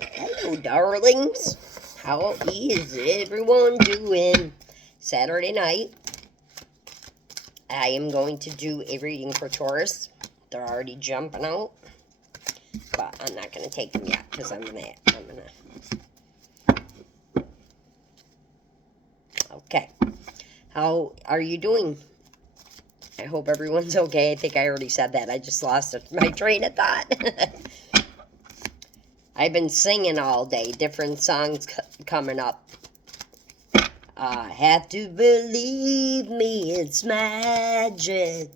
Hello, darlings. How is everyone doing? Saturday night, I am going to do a reading for Taurus. They're already jumping out, but I'm not going to take them yet because I'm gonna. Okay. How are you doing? I hope everyone's okay. I think I already said that. I just lost my train of thought. I've been singing all day, different songs coming up. I have to believe me, it's magic.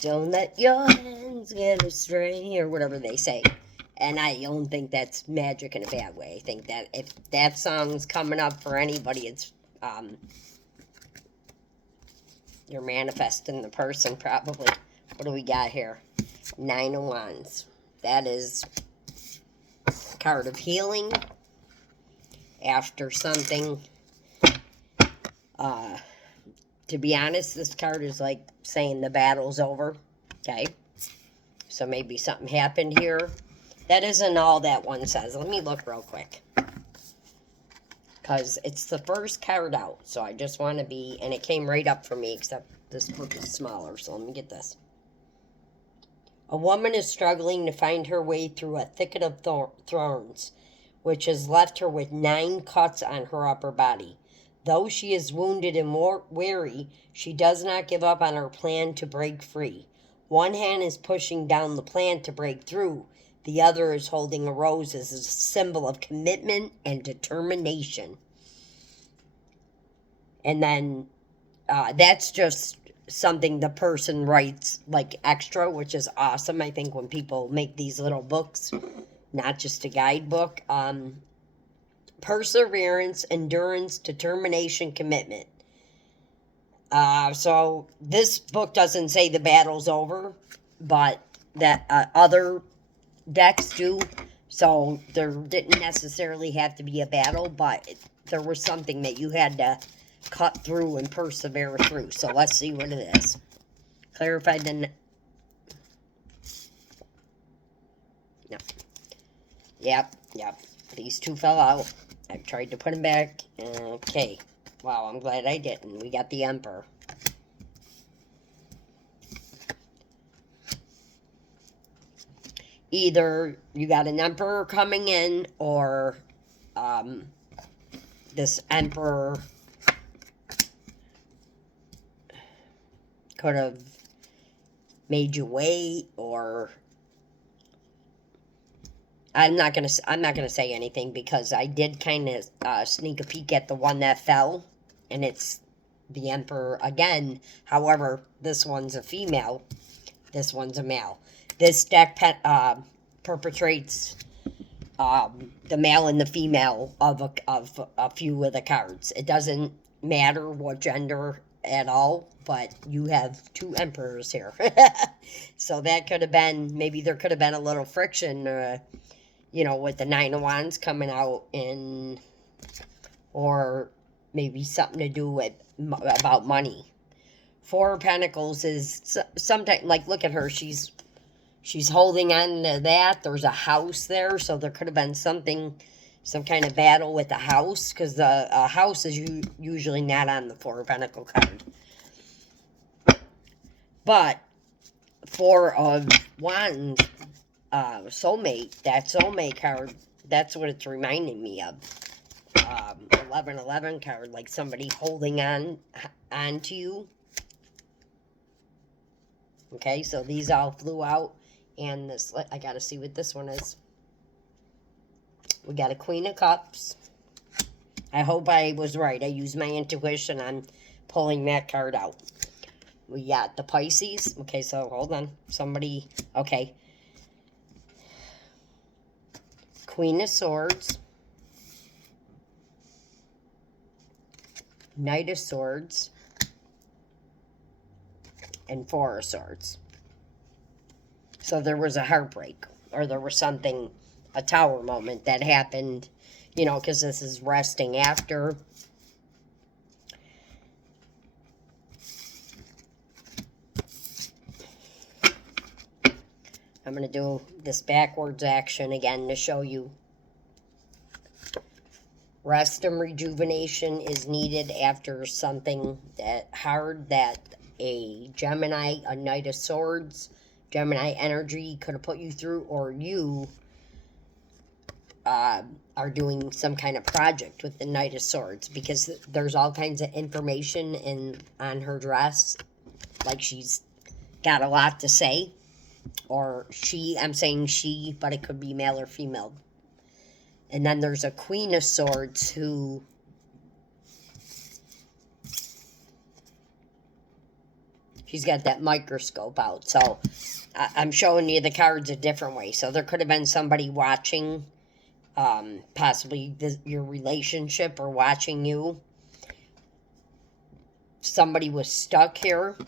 Don't let your hands get astray, or whatever they say. And I don't think that's magic in a bad way. I think that if that song's coming up for anybody, it's you're manifesting the person, probably. What do we got here? 9 of Wands. That is a card of healing after something. To be honest, this card is like saying the battle's over. Okay? So maybe something happened here. That isn't all that one says. Let me look real quick. Because it's the first card out. So I just want to be... And it came right up for me, except this book is smaller. So let me get this. A woman is struggling to find her way through a thicket of thorns, which has left her with 9 cuts on her upper body. Though she is wounded and weary, she does not give up on her plan to break free. One hand is pushing down the plan to break through. The other is holding a rose as a symbol of commitment and determination. And then that's just something the person writes like extra, which is awesome. I think when people make these little books, not just a guidebook. Perseverance, endurance, determination, commitment. So this book doesn't say the battle's over, but that other decks do. So there didn't necessarily have to be a battle, but there was something that you had to cut through and persevere through. So let's see what it is. Clarify the... No. Yep. These two fell out. I tried to put them back. Okay. Wow, I'm glad I didn't. We got the Emperor. Either you got an Emperor coming in, or this Emperor could have made you wait, or... I'm not gonna say anything because I did kind of sneak a peek at the one that fell, and it's the Emperor again. However, this one's a female, this one's a male. This deck perpetrates the male and the female of a few of the cards. It doesn't matter what gender at all, but you have 2 emperors here. So that could have been, maybe there could have been a little friction, with the 9 of Wands coming out in, or maybe something to do with about money. 4 of Pentacles is sometimes, like, look at her, she's holding on to that. There's a house there, so there could have been some kind of battle with the house, because the house is usually not on the 4 of Pentacles card. But 4 of Wands, soulmate, that soulmate card, that's what it's reminding me of. 1111 card, like somebody holding on to you. Okay, so these all flew out, and this, I gotta see what this one is. We got a Queen of Cups. I hope I was right. I used my intuition on pulling that card out. We got the Pisces. Okay, so hold on. Okay. Queen of Swords, Knight of Swords, and 4 of Swords. So there was a heartbreak, or there was something, a tower moment that happened, because this is resting after. I'm going to do this backwards action again to show you Rest and rejuvenation is needed after something that hard that a Gemini, a Knight of Swords, Gemini energy could have put you through, or you are doing some kind of project with the Knight of Swords, because there's all kinds of information on her dress, like she's got a lot to say, or I'm saying she, but it could be male or female. And then there's a Queen of Swords who she's got that microscope out. So I'm showing you the cards a different way. So there could have been somebody watching, possibly your relationship, or watching you. Somebody was stuck here.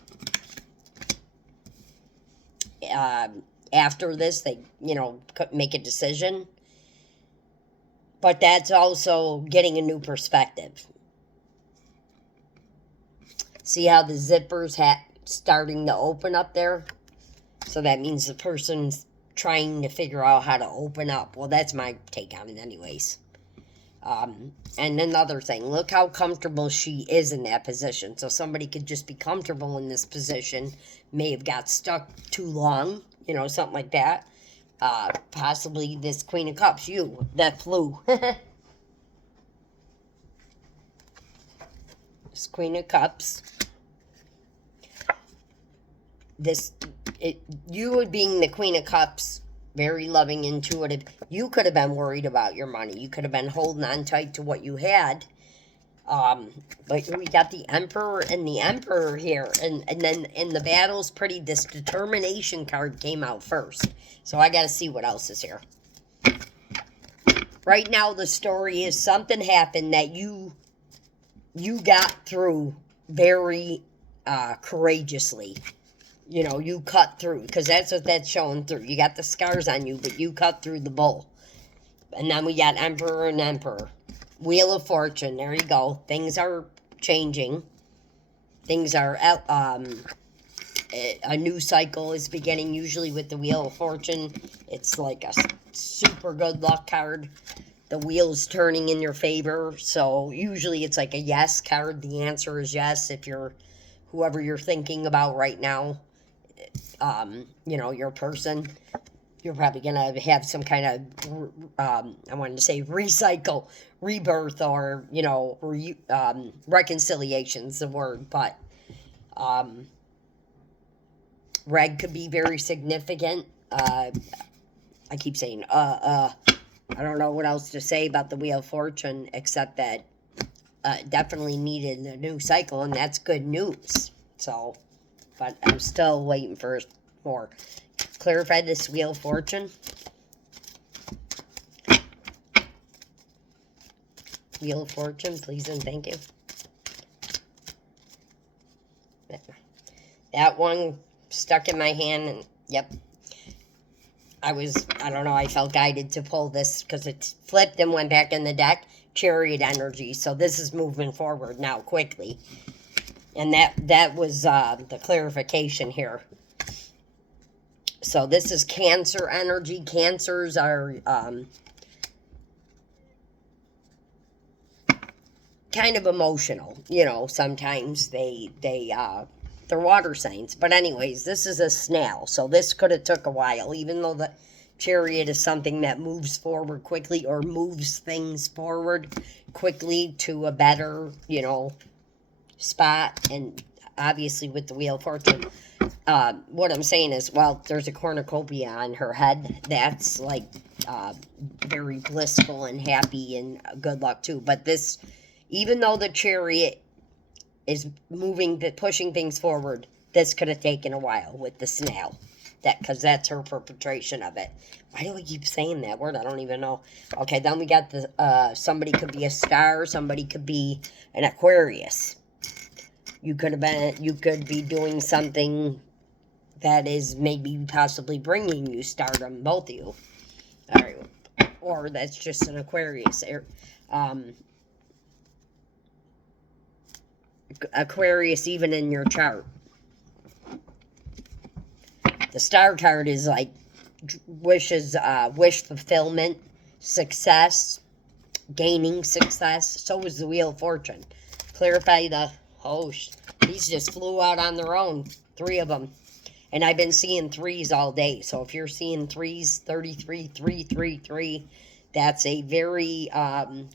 After this, they, could make a decision. But that's also getting a new perspective. See how the zipper's starting to open up there? So that means the person's trying to figure out how to open up. Well, that's my take on it anyways. And another thing, look how comfortable she is in that position. So somebody could just be comfortable in this position, may have got stuck too long, something like that. Possibly this Queen of Cups, you, that flew. This Queen of Cups. You being the Queen of Cups, very loving, intuitive. You could have been worried about your money. You could have been holding on tight to what you had. But we got the Emperor and the Emperor here. And then in the battles, this determination card came out first. So I got to see what else is here. Right now, the story is something happened that you got through very courageously. You cut through, because that's what that's showing through. You got the scars on you, but you cut through the bull. And then we got Emperor and Emperor. Wheel of Fortune, there you go. Things are changing. Things are, a new cycle is beginning, usually with the Wheel of Fortune. It's like a super good luck card. The wheel's turning in your favor, so usually it's like a yes card. The answer is yes if you're, whoever you're thinking about right now, your person. You're probably going to have some kind of, I wanted to say recycle, rebirth, or, reconciliation's the word, but red could be very significant. I keep saying, I don't know what else to say about the Wheel of Fortune, except that definitely needed a new cycle, and that's good news. So, but I'm still waiting for more. Clarify this Wheel of Fortune. Wheel of Fortune, please and thank you. That one stuck in my hand, and yep. I don't know, I felt guided to pull this because it flipped and went back in the deck. Chariot energy. So this is moving forward now quickly. And that was the clarification here. So this is Cancer energy. Cancers are kind of emotional. Sometimes they're water signs. But anyways, this is a snail. So this could have took a while, even though the Chariot is something that moves forward quickly, or moves things forward quickly to a better, spot. And obviously with the Wheel of Fortune, what I'm saying is, well, there's a cornucopia on her head. That's like very blissful and happy and good luck too. But this, even though the Chariot is pushing things forward, this could have taken a while with the snail. Because that's her perpetration of it. Why do I keep saying that word? I don't even know. Okay, then we got the somebody could be a star. Somebody could be an Aquarius. You could be doing something that is maybe possibly bringing you stardom, both of you. All right. Or that's just an Aquarius. Aquarius, even in your chart. The star card is like wish fulfillment, success, gaining success. So is the Wheel of Fortune. Clarify the... Oh, these just flew out on their own. 3 of them. And I've been seeing 3s all day. So if you're seeing 3s, 33, 333, that's a very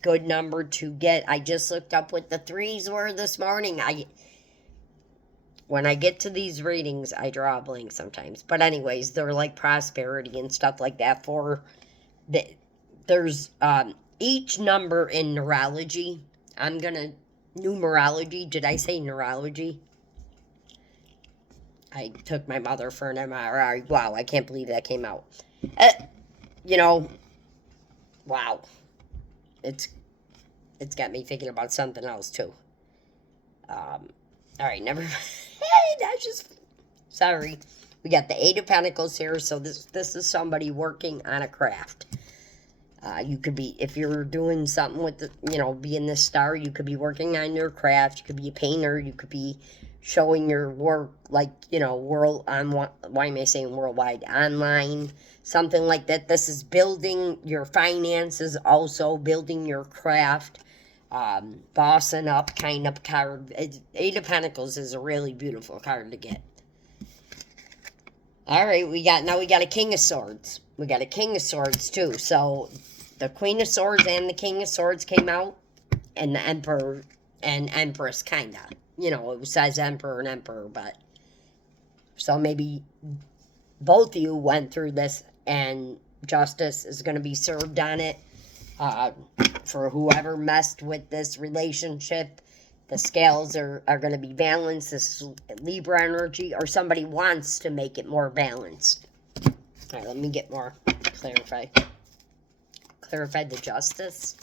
good number to get. I just looked up what the 3s were this morning. When I get to these readings, I draw a blank sometimes. But anyways, they're like prosperity and stuff like that. There's each number in neurology. Numerology. Did I say neurology? I took my mother for an MRI. Wow, I can't believe that came out. Wow. It's got me thinking about something else, too. All right, never mind. That's just... Sorry. We got the 8 of Pentacles here, so this is somebody working on a craft. You could be, if you're doing something with being this star, you could be working on your craft. You could be a painter. You could be showing your work, like, why am I saying worldwide? Online, something like that. This is building your finances, also building your craft, bossing up kind of card. 8 of Pentacles is a really beautiful card to get. All right, we got a King of Swords. We got a King of Swords, too. So, the Queen of Swords and the King of Swords came out. And the Emperor and Empress, kind of. It says Emperor and Emperor, but... So, maybe both of you went through this, and justice is going to be served on it. For whoever messed with this relationship... The scales are going to be balanced. This is Libra energy, or somebody wants to make it more balanced. All right, let me get more clarify. Clarify the justice.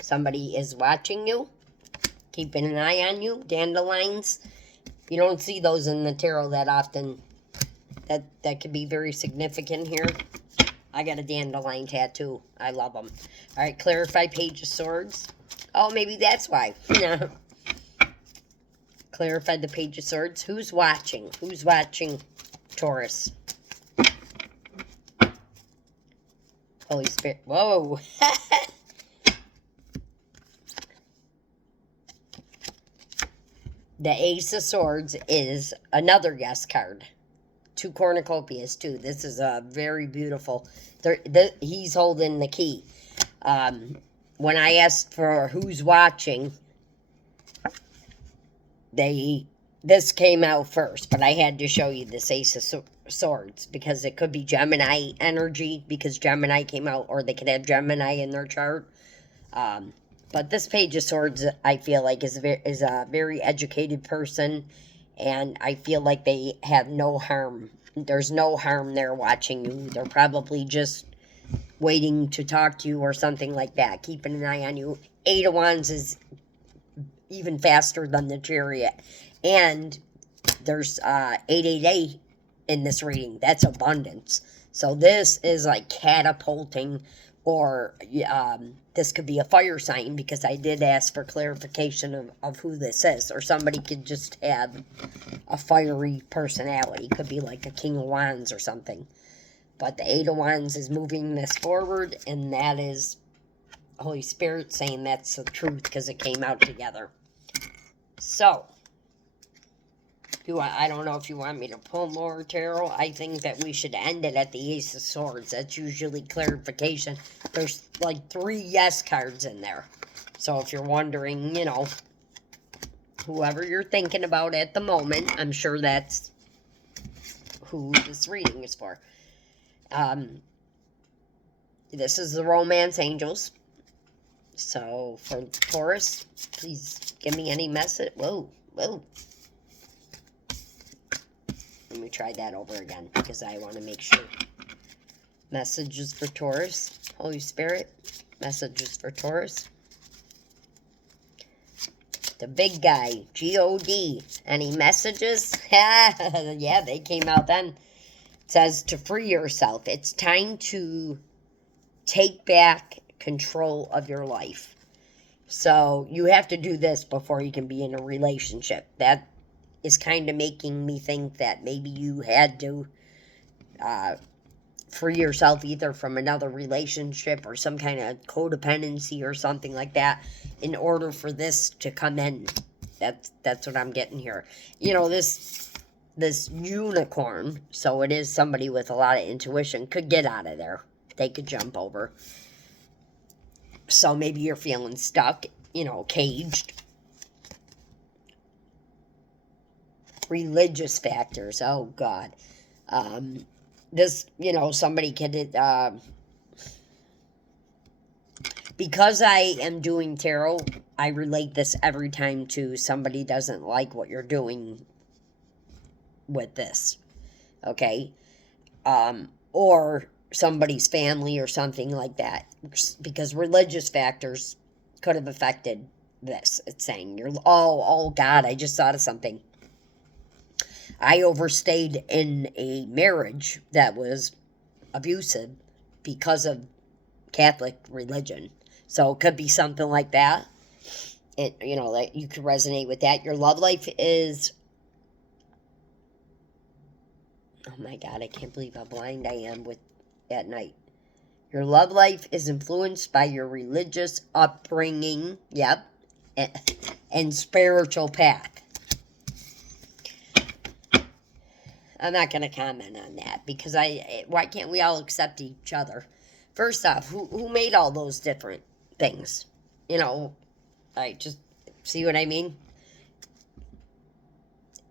Somebody is watching you, keeping an eye on you. Dandelions. You don't see those in the tarot that often. That could be very significant here. I got a dandelion tattoo. I love them. All right, clarify Page of Swords. Oh, maybe that's why. Clarify the Page of Swords. Who's watching? Who's watching Taurus? Holy Spirit. Whoa. The Ace of Swords is another yes card. 2 cornucopias, too. This is a very beautiful... he's holding the key. When I asked for who's watching, this came out first, but I had to show you this Ace of Swords, because it could be Gemini energy, because Gemini came out, or they could have Gemini in their chart. But this Page of Swords, I feel like, is a very educated person, and I feel like they have no harm. There's no harm there watching you. They're probably just waiting to talk to you or something like that. Keeping an eye on you. 8 of Wands is even faster than the Chariot. And there's 888 in this reading. That's abundance. So this is like catapulting, or this could be a fire sign, because I did ask for clarification of who this is. Or somebody could just have a fiery personality. Could be like a King of Wands or something. But the 8 of Wands is moving this forward, and that is Holy Spirit saying that's the truth, because it came out together. So, I don't know if you want me to pull more tarot. I think that we should end it at the Ace of Swords. That's usually clarification. There's like 3 yes cards in there. So if you're wondering, whoever you're thinking about at the moment, I'm sure that's who this reading is for. This is the Romance Angels. So for Taurus, please give me any message. Whoa. Let me try that over again, because I want to make sure. Messages for Taurus. Holy Spirit. Messages for Taurus. The big guy. G-O-D. Any messages? Yeah, they came out then. It says to free yourself. It's time to take back control of your life. So you have to do this before you can be in a relationship. That is kind of making me think that maybe you had to free yourself either from another relationship or some kind of codependency or something like that in order for this to come in. That's what I'm getting here. You know, this unicorn, so it is somebody with a lot of intuition, could get out of there. They could jump over. So maybe you're feeling stuck, you know, caged. Religious factors. Oh, God. This, you know, somebody could, because I am doing tarot, I relate this every time to somebody doesn't like what you're doing with this. Okay? Or somebody's family or something like that. Because religious factors could have affected this. It's saying, oh, God, I just thought of something. I overstayed in a marriage that was abusive because of Catholic religion. So it could be something like that. It, you know, that you could resonate with that. Your love life is... Oh my God, I can't believe how blind I am at night. Your love life is influenced by your religious upbringing, yep, and spiritual path. I'm not going to comment on that because why can't we all accept each other? First off, who made all those different things? You know, I just, see what I mean?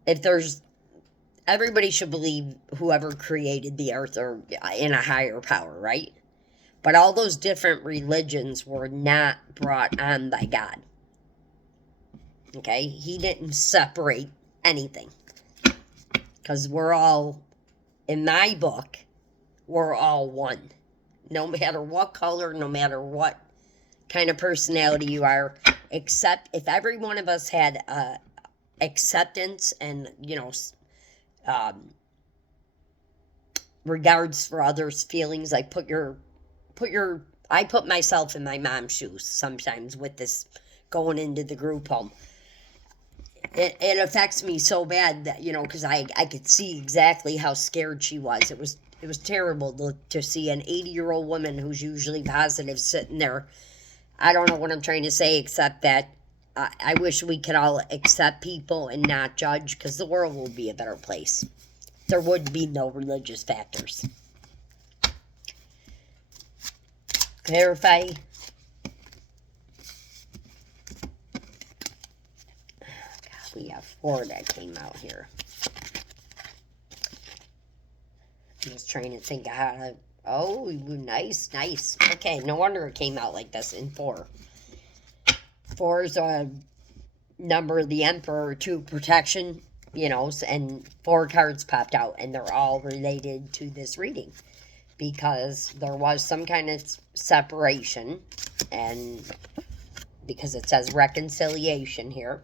If there's, everybody should believe whoever created the earth or in a higher power, right? But all those different religions were not brought on by God. Okay? He didn't separate anything. Because we're all, in my book, we're all one. No matter what color, no matter what kind of personality you are, except if every one of us had acceptance and, you know, regards for others' feelings. I put myself in my mom's shoes sometimes with this going into the group home. It affects me so bad that, you know, because I could see exactly how scared she was. It was terrible to see an 80-year-old woman who's usually positive sitting there. I don't know what I'm trying to say except that I wish we could all accept people and not judge, because the world will be a better place. There would be no religious factors. Clarify. We have 4 that came out here. I'm just trying to think of how to... Oh, nice. Okay, no wonder it came out like this in 4. 4 is a number of the Emperor, 2 protection, you know, and 4 cards popped out, and they're all related to this reading. Because there was some kind of separation, and because it says reconciliation here.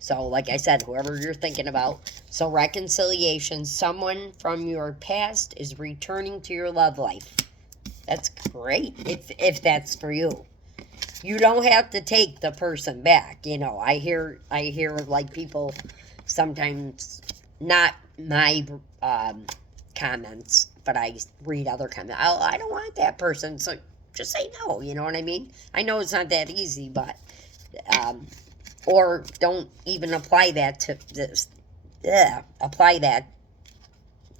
So, like I said, whoever you're thinking about. So, reconciliation. Someone from your past is returning to your love life. That's great, if that's for you. You don't have to take the person back. You know, I hear like people sometimes, not my comments, but I read other comments. I don't want that person, so just say no. You know what I mean? I know it's not that easy, but... or don't even apply that to this. Apply that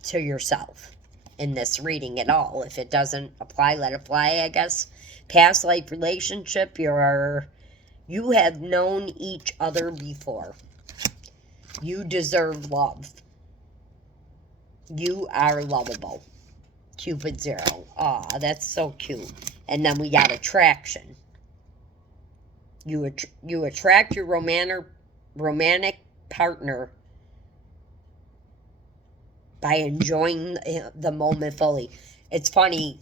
to yourself in this reading at all. If it doesn't apply, let it fly, I guess. Past life relationship, you have known each other before. You deserve love. You are lovable. Cupid 0. Aw, that's so cute. And then we got attraction. You attract your romantic partner by enjoying the moment fully. It's funny,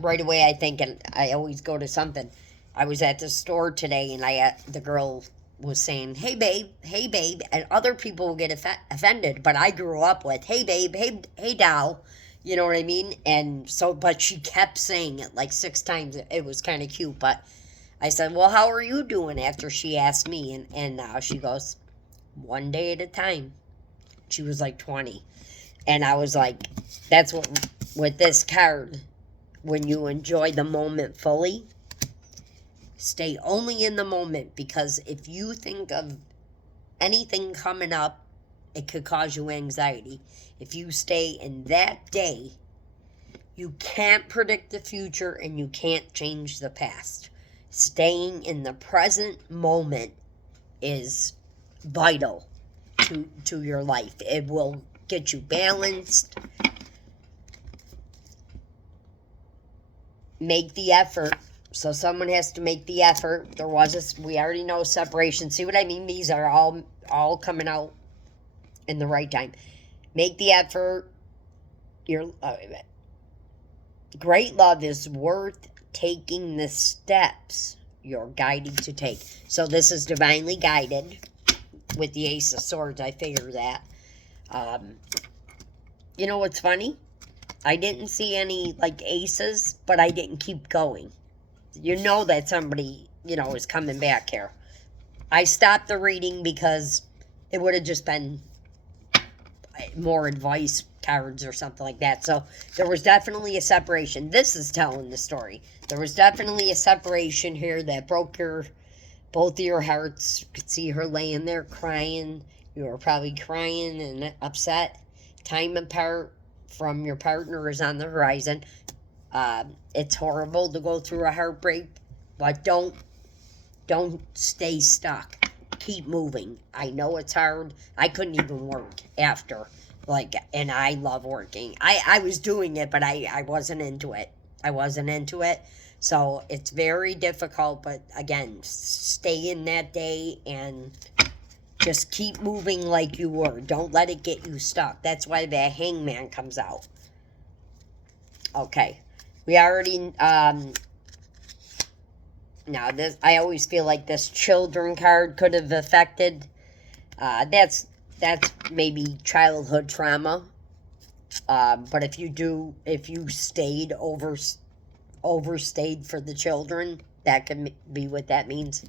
right away I think, and I always go to something. I was at the store today, and the girl was saying, hey babe, and other people will get offended, but I grew up with, hey babe, hey doll, you know what I mean? And so, but she kept saying it like 6 times. It was kind of cute, but I said, well, how are you doing, after she asked me, and she goes, one day at a time. She was like 20. And I was like, that's what with this card, when you enjoy the moment fully, stay only in the moment, because if you think of anything coming up, it could cause you anxiety. If you stay in that day, you can't predict the future and you can't change the past. Staying in the present moment is vital to your life. It will get you balanced. Make the effort. So someone has to make the effort. We already know separation. See what I mean? These are all coming out in the right time. Make the effort. Great love is worth taking the steps you're guided to take. So this is divinely guided with the Ace of Swords. I figure that. You know what's funny? I didn't see any like aces, but I didn't keep going. You know that somebody, is coming back here. I stopped the reading because it would have just been more advice cards or something like that. So there was definitely a separation. This is telling the story. There was definitely a separation here that broke both of your hearts. You could see her laying there crying. You were probably crying and upset. Time apart from your partner is on the horizon. It's horrible to go through a heartbreak, but don't stay stuck. Keep moving. I know it's hard. I couldn't even work after, and I love working. I was doing it, but I wasn't into it. So it's very difficult, but again, stay in that day and just keep moving like you were. Don't let it get you stuck. That's why the Hangman comes out. Okay. We already, now this, I always feel like this children card could have affected, that's maybe childhood trauma. But if you overstayed for the children, that could be what that means.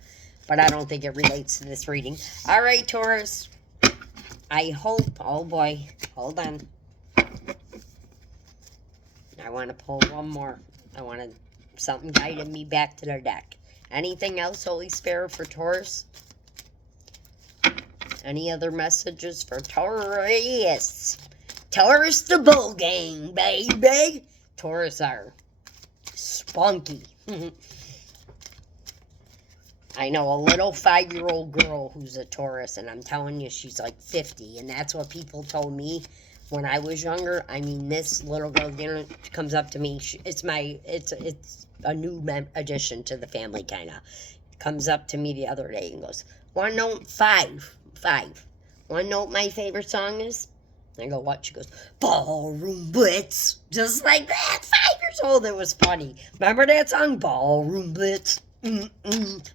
But I don't think it relates to this reading. All right, Taurus. I hope, oh boy, hold on. I want to pull one more. Something guiding me back to their deck. Anything else, Holy Spirit, for Taurus? Any other messages for Taurus? Taurus the Bull Gang, baby. Taurus are spunky. I know a little 5-year-old girl who's a Taurus, and I'm telling you, she's like 50, and that's what people told me when I was younger. I mean, this little girl comes up to me. It's a new addition to the family, kind of. Comes up to me the other day and goes, "Want to know five? Want to know what my favorite song is?" I go, "What?" She goes, "Ballroom Blitz." Just like that, 5 years old. It was funny. Remember that song, Ballroom Blitz?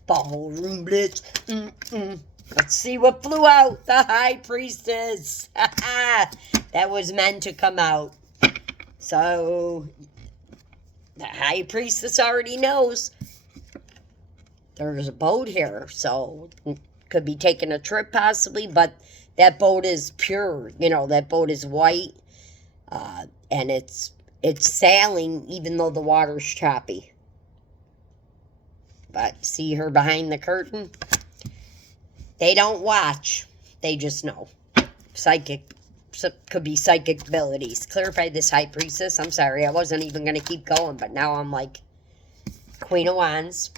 Ballroom Blitz. Let's see what flew out. The High Priestess. That was meant to come out. So, the High Priestess already knows. There's a boat here, so could be taking a trip possibly, but that boat is pure. That boat is white, and it's sailing even though the water's choppy. But see her behind the curtain? They don't watch. They just know. Could be psychic abilities. Clarify this, High Priestess. I'm sorry. I wasn't even going to keep going, but now I'm like Queen of Wands.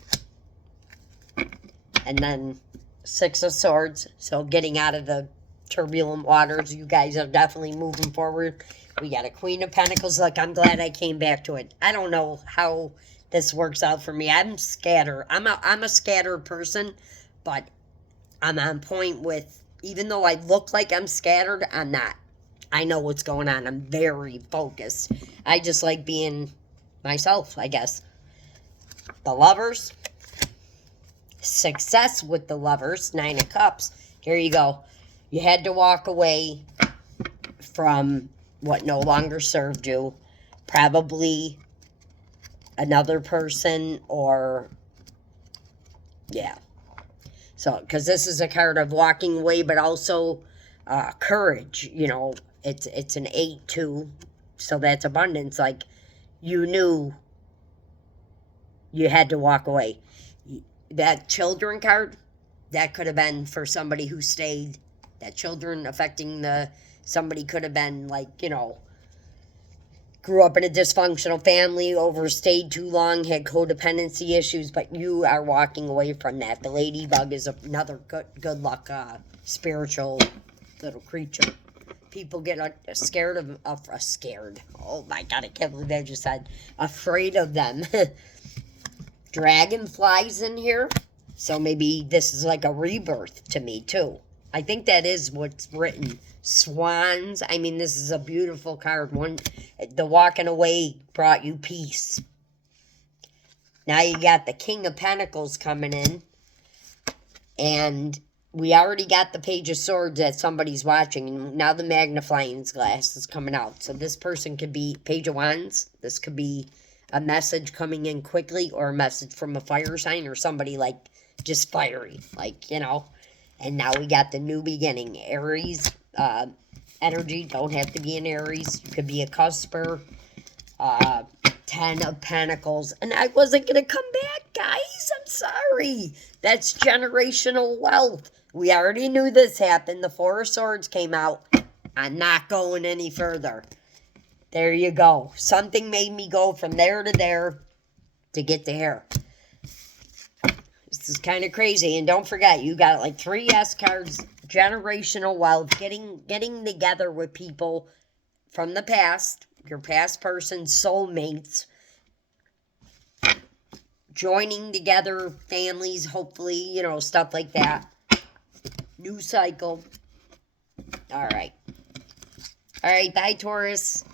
And then 6 of Swords. So getting out of the turbulent waters. You guys are definitely moving forward. We got a Queen of Pentacles. I'm glad I came back to it. I don't know how this works out for me. I'm scattered. I'm a scattered person, but I'm on point with, even though I look like I'm scattered, I'm not. I know what's going on. I'm very focused. I just like being myself, I guess. The Lovers. Success with the Lovers. 9 of Cups. Here you go. You had to walk away from what no longer served you. Probably another person, or yeah. So, because this is a card of walking away, but also courage. It's an 8-2. So that's abundance. Like, you knew you had to walk away. That children card, that could have been for somebody who stayed. That children affecting somebody could have been like, grew up in a dysfunctional family, overstayed too long, had codependency issues, but you are walking away from that. The ladybug is another good luck spiritual little creature. People get scared scared. Oh my God, I can't believe I just said afraid of them. Dragonflies in here. So maybe this is like a rebirth to me too. I think that is what's written. Swans. I mean, this is a beautiful card. The walking away brought you peace. Now you got the King of Pentacles coming in. And we already got the Page of Swords that somebody's watching. And now the magnifying glass is coming out. So this person could be Page of Wands. This could be a message coming in quickly, or a message from a fire sign, or somebody like just fiery. Like, And now we got the new beginning. Aries energy. Don't have to be an Aries. You could be a cusper. 10 of Pentacles. And I wasn't going to come back, guys. I'm sorry. That's generational wealth. We already knew this happened. The Four of Swords came out. I'm not going any further. There you go. Something made me go from there to there to get to here. This is kind of crazy. And don't forget, you got like 3 S cards. Generational wealth. Getting together with people from the past. Your past person, soulmates. Joining together families, hopefully, stuff like that. New cycle. All right. All right, bye, Taurus.